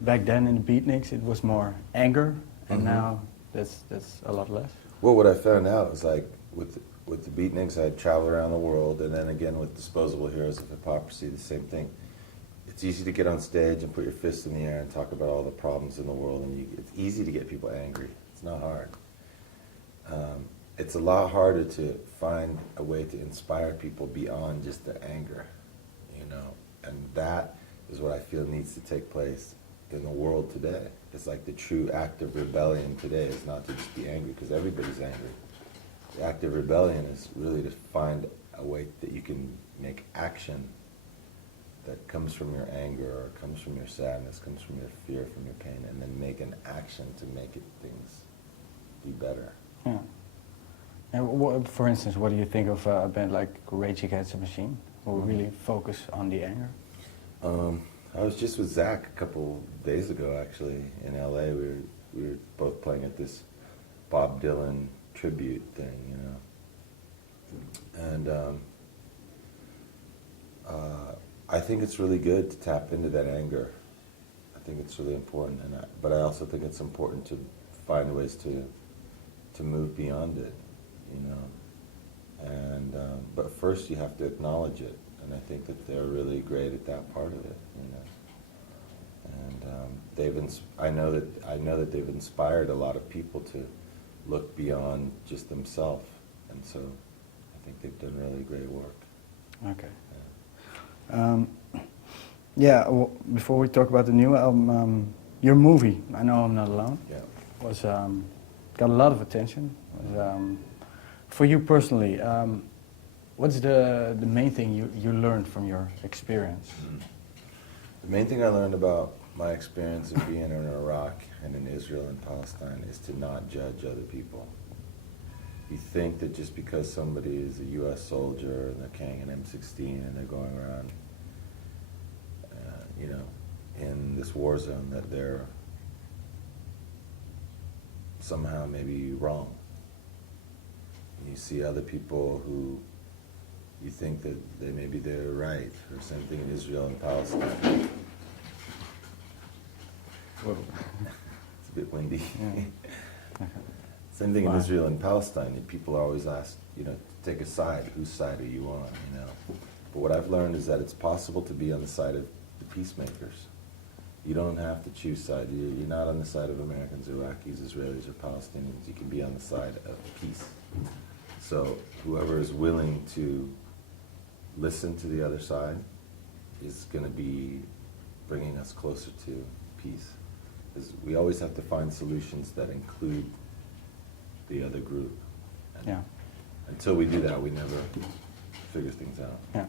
back then in the Beatnigs it was more anger, and now that's a lot less. Well, what I found out is like with the Beatnigs, I'd travel around the world, and then again with Disposable Heroes of Hypocrisy, the same thing. It's easy to get on stage and put your fist in the air and talk about all the problems in the world, and it's easy to get people angry. It's not hard. It's a lot harder to find a way to inspire people beyond just the anger, you know, and that is what I feel needs to take place in the world today. It's like the true act of rebellion today is not to just be angry, because everybody's angry. The act of rebellion is really to find a way that you can make action that comes from your anger, or comes from your sadness, comes from your fear, from your pain, and then make an action to make things be better. Yeah. And for instance, what do you think of a band like Rage Against the Machine, who really focus on the anger? I was just with Zach a couple days ago, actually, in LA. We were both playing at this Bob Dylan tribute thing, you know. And I think it's really good to tap into that anger. I think it's really important, but I also think it's important to find ways to move beyond it, you know. And but first you have to acknowledge it, and I think that they're really great at that part of it, you know. And I know that they've inspired a lot of people to look beyond just themselves, and so I think they've done really great work. Okay. Well, before we talk about the new album, your movie, I Know I'm Not Alone, was got a lot of attention. For you personally, what's the main thing you learned from your experience? The main thing I learned about my experience of being in Iraq and in Israel and Palestine is to not judge other people. You think that just because somebody is a U.S. soldier and they're carrying an M16 and they're going around, you know, in this war zone, that they're somehow maybe wrong. You see other people who you think that maybe they're right, or same thing in Israel and Palestine. Whoa. It's a bit windy. Yeah. Same thing in Israel and Palestine. People are always asked, you know, to take a side. Whose side are you on, you know? But what I've learned is that it's possible to be on the side of the peacemakers. You don't have to choose sides. You're not on the side of Americans, Iraqis, Israelis, or Palestinians. You can be on the side of peace. So whoever is willing to listen to the other side is going to be bringing us closer to peace. Because we always have to find solutions that include the other group. And until we do that, we never figure things out. Yeah.